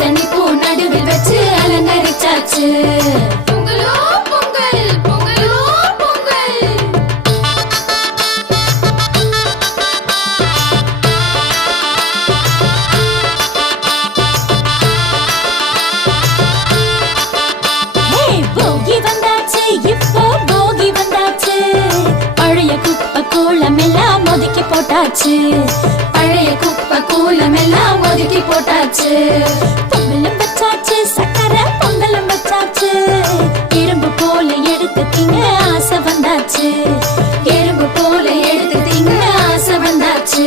பூசணி பூ நடுவில் வச்சு அலங்கரிச்சாச்சு. பொங்கலோ பொங்கல் பொங்கலோ பொங்கல். போகி வந்தாச்சு, இப்போ போகி வந்தாச்சு. பழைய குப்பை கூளம் எல்லாம் ஒதுக்கி போட்டாச்சு. பழைய குப்பை கூளம் எல்லாம் ஒதுக்கி போட்டாச்சு. பொங்கலும் வச்சாச்சு, சக்கரை பொங்கலும் வச்சாச்சு. எறும்பு போல எடுத்து திங்க ஆசை வந்தாச்சு. எறும்பு போல எடுத்து திங்க ஆசை வந்தாச்சு.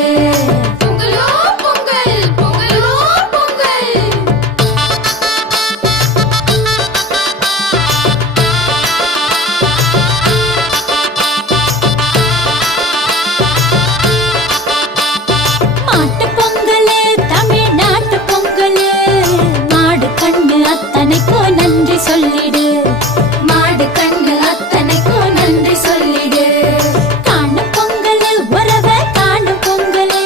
பொங்கலோ பொங்கல் பொங்கலோ பொங்கல். மாட்டு பொங்கலு தமிழ்நாட்டு பொங்கலு. மாடு கண்ணு அத்தனைக்கும் நன்றி சொல்லிடு. மாடு கண்ணு அத்தனைக்கும் நன்றி சொல்லிடு. காணும் பொங்கலு உறவை காணும் பொங்கலு.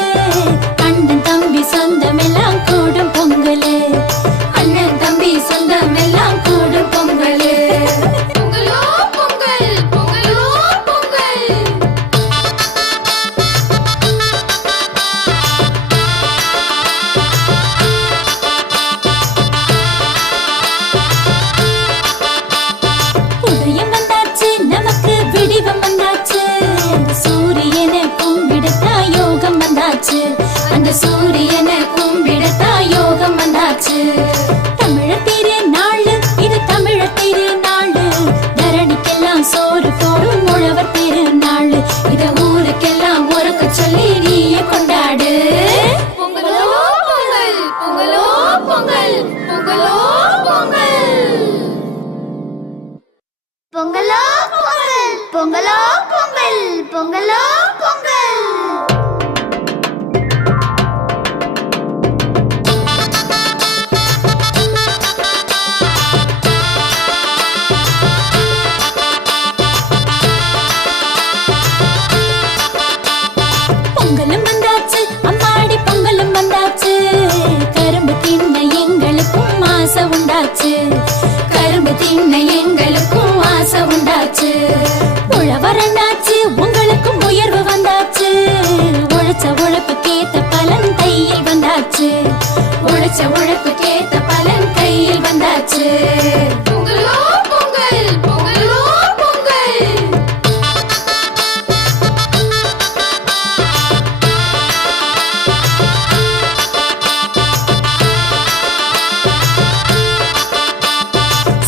அண்ணன் தம்பி சொந்தம் எல்லாம் கூடும் பொங்கலு. அண்ணன் தம்பி சொந்தம் எல்லாம் கூடும் பொங்கலு. பொங்கலோ பொங்கல் பொங்கலோ பொங்கல். உதயம் வந்தாச்சு, நமக்கு விடிவம் வந்தாச்சு. அந்த சூரியனை கும்பிடத்தா யோகம் வந்தாச்சு. அந்த சூரியனை கும்பிடத்தா யோகம் வந்தாச்சு. தமிழர் திருநாள் இது, தமிழர் திருநாள். தரணிக்கெல்லாம் சோறு போடும் உழவர் திருநாள். இத ஊருக்கெல்லாம் உறக்க சொல்லி நீயே கொண்டாடு. பொங்கலோ பொங்கல் பொங்கலோ பொங்கல் பொங்கலோ பொங்கல். பொங்கலோ பொங்கல் பொங்கலோ பொங்கல் பொங்கலோ பொங்கல். பொங்கலும் வந்தாச்சு, அம்மாடி பொங்கலும் வந்தாச்சு. கரும்பு தின்ன எங்களுக்கும் ஆசை உண்டாச்சு. கரும்பு தின்ன எங்களுக்கும் ஆசை உண்டாச்சு. உழவரண்டாச்சு, உங்களுக்கும் உயர்வு வந்தாச்சு. உழைச்ச உழைப்புக்கேத்த பலன் கையில் வந்தாச்சு. உழைச்ச உழைப்புக்கேத்த பலன் கையில் வந்தாச்சு. பொங்கலோ பொங்கல் பொங்கலோ பொங்கல்.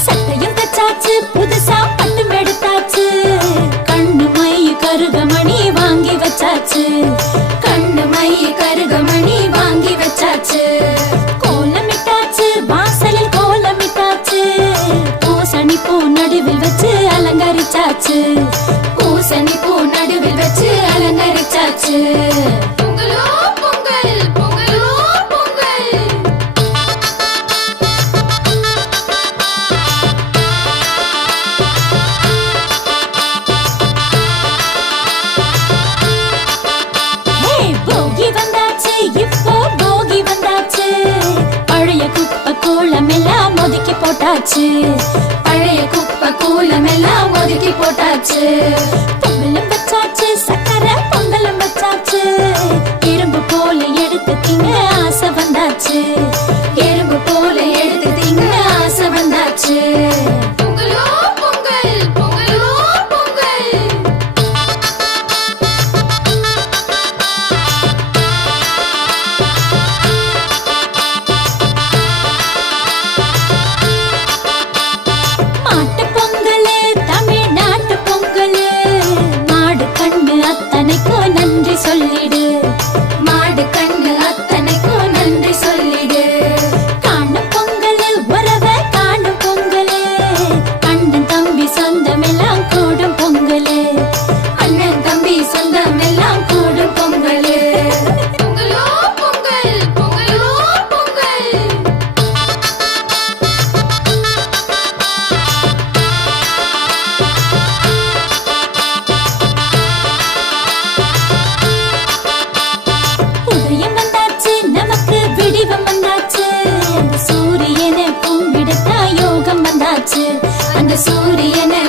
சட்டையும் தச்சாச்சு, புதுசா பட்டும் எடுத்தாச்சு. கண்ணு மை கருகமணி வாங்கி வச்சாச்சு. கண்ணு மை கருகமணி வாங்கி வச்சாச்சு. கோலமிட்டாச்சு, வாசலில் கோலமிட்டாச்சு. பூசணி பூ நடுவில் வச்சு அலங்கரிச்சாச்சு. பூசணி பூ நடுவில் வச்சு அலங்கரிச்சாச்சு. பொங்கலோ பொங்கல் பொங்கலோ பொங்கல். போகி வந்தாச்சு, இப்போ போகி வந்தாச்சு. பழைய குப்பை கூளம் எல்லாம் ஒதுக்கி போட்டாச்சு. பழைய குப்பை கூளம் எல்லாம் ஒதுக்கி போட்டாச்சு. பொங்கலும் வச்சாச்சு, சக்கரை பொங்கலும் வச்சாச்சு. எறும்பு போல எடுத்து திங்க ஆசை வந்தாச்சு. எறும்பு போல எடுத்து திங்க ஆசை வந்தாச்சு. பொங்கலோ பொங்கல் பொங்கலோ பொங்கல். மாட்டு பொங்கலு தமிழ்நாட்டு பொங்கலு. மாடு கண்ணு அத்தனைக்கும் நன்றி சொல்லிடு. மாடு கண்ணு அத்தனைக்கும் நன்றி சொல்லிடு. சூரியனை